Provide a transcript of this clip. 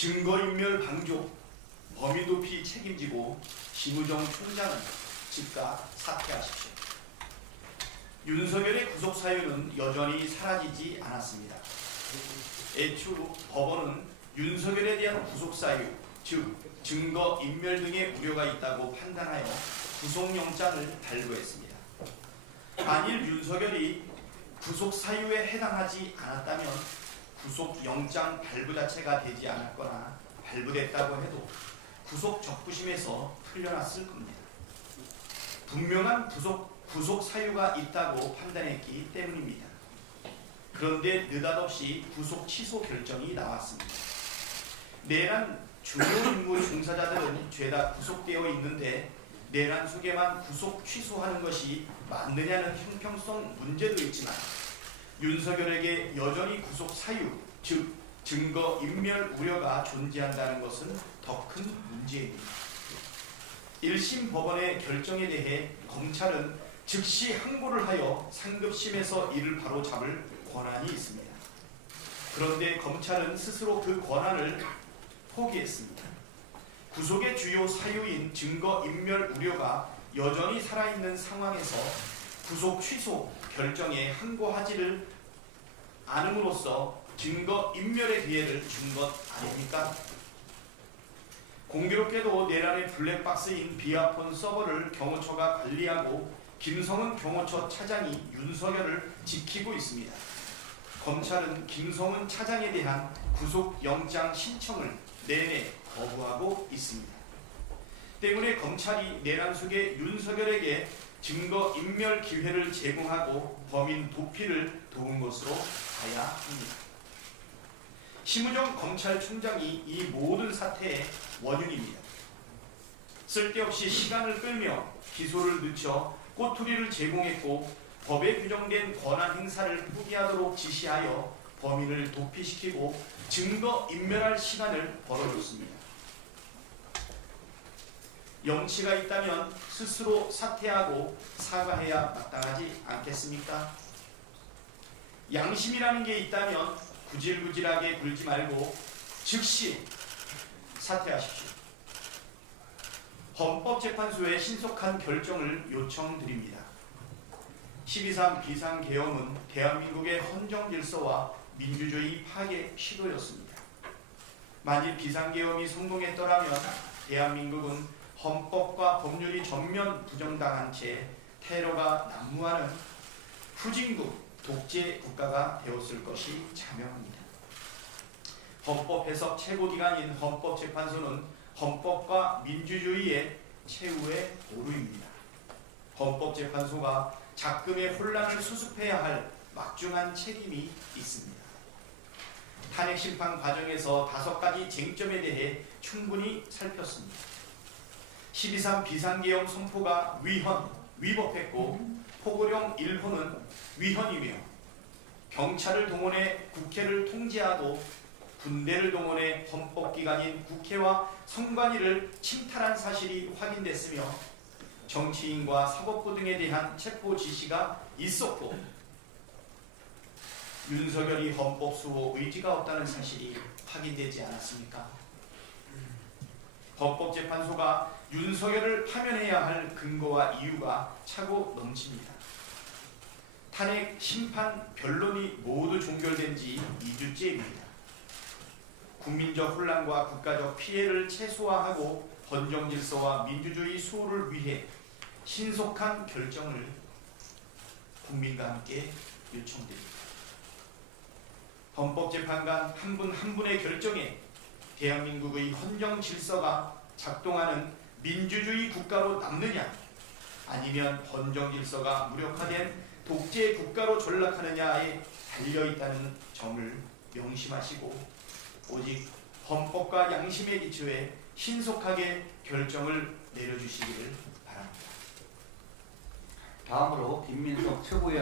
증거인멸 방조, 범위 도피 책임지고 심우정 총장은 즉각 사퇴하십시오. 윤석열의 구속 사유는 여전히 사라지지 않았습니다. 애초 법원은 윤석열에 대한 구속 사유, 즉 증거 인멸 등의 우려가 있다고 판단하여 구속영장을 발부했습니다. 만일 윤석열이 구속 사유에 해당하지 않았다면 구속영장 발부 자체가 되지 않았거나 발부됐다고 해도 구속 적부심에서 풀려났을 겁니다. 분명한 구속 사유가 있다고 판단했기 때문입니다. 그런데 느닷없이 구속 취소 결정이 나왔습니다. 내란 주요 임무 종사자들은 죄다 구속되어 있는데 내란 속에만 구속 취소하는 것이 맞느냐는 형평성 문제도 있지만 윤석열에게 여전히 구속 사유, 즉 증거 인멸 우려가 존재한다는 것은 더 큰 문제입니다. 1심 법원의 결정에 대해 검찰은 즉시 항고를 하여 상급심에서 이를 바로잡을 권한이 있습니다. 그런데 검찰은 스스로 그 권한을 포기했습니다. 구속의 주요 사유인 증거 인멸 우려가 여전히 살아있는 상황에서 구속 취소 결정에 항고하지를 않음으로써 증거 인멸의 기회를 준 것 아닙니까? 공교롭게도 내란의 블랙박스인 비아폰 서버를 경호처가 관리하고 김성은 경호처 차장이 윤석열을 지키고 있습니다. 검찰은 김성은 차장에 대한 구속영장 신청을 내내 거부하고 있습니다. 때문에 검찰이 내란 속의 윤석열에게 증거인멸 기회를 제공하고 범인 도피를 도운 것으로 봐야 합니다. 심우정 검찰총장이 이 모든 사태의 원흉입니다. 쓸데없이 시간을 끌며 기소를 늦춰 꼬투리를 제공했고 법에 규정된 권한 행사를 포기하도록 지시하여 범인을 도피시키고 증거 인멸할 시간을 벌어줬습니다. 염치가 있다면 스스로 사퇴하고 사과해야 마땅하지 않겠습니까? 양심이라는 게 있다면 구질구질하게 굴지 말고 즉시 사퇴하십시오. 헌법재판소의 신속한 결정을 요청드립니다. 12.3 비상계엄은 대한민국의 헌정질서와 민주주의 파괴 시도였습니다. 만일 비상계엄이 성공했더라면 대한민국은 헌법과 법률이 전면 부정당한 채 테러가 난무하는 후진국 독재 국가가 되었을 것이 자명합니다. 헌법 해석 최고기관인 헌법재판소는 헌법과 민주주의의 최후의 보루입니다. 헌법재판소가 작금의 혼란을 수습해야 할 막중한 책임이 있습니다. 탄핵심판 과정에서 5가지 쟁점에 대해 충분히 살폈습니다. 12.3 비상계엄 선포가 위법했고 포고령 1호는 위헌이며 경찰을 동원해 국회를 통제하고 군대를 동원해 헌법기관인 국회와 선관위를 침탈한 사실이 확인됐으며 정치인과 사법부 등에 대한 체포 지시가 있었고 윤석열이 헌법 수호 의지가 없다는 사실이 확인되지 않았습니까? 헌법재판소가 윤석열을 파면해야 할 근거와 이유가 차고 넘칩니다. 탄핵 심판 변론이 모두 종결된 지 2주째입니다. 국민적 혼란과 국가적 피해를 최소화하고 헌정질서와 민주주의 수호를 위해 신속한 결정을 국민과 함께 요청드립니다. 헌법재판관 한 분 한 분의 결정에 대한민국의 헌정질서가 작동하는 민주주의 국가로 남느냐 아니면 헌정질서가 무력화된 독재 국가로 전락하느냐에 달려있다는 점을 명심하시고 오직 헌법과 양심에 기초해 신속하게 결정을 내려주시기를 바랍니다. 다음으로 김민석 최고위원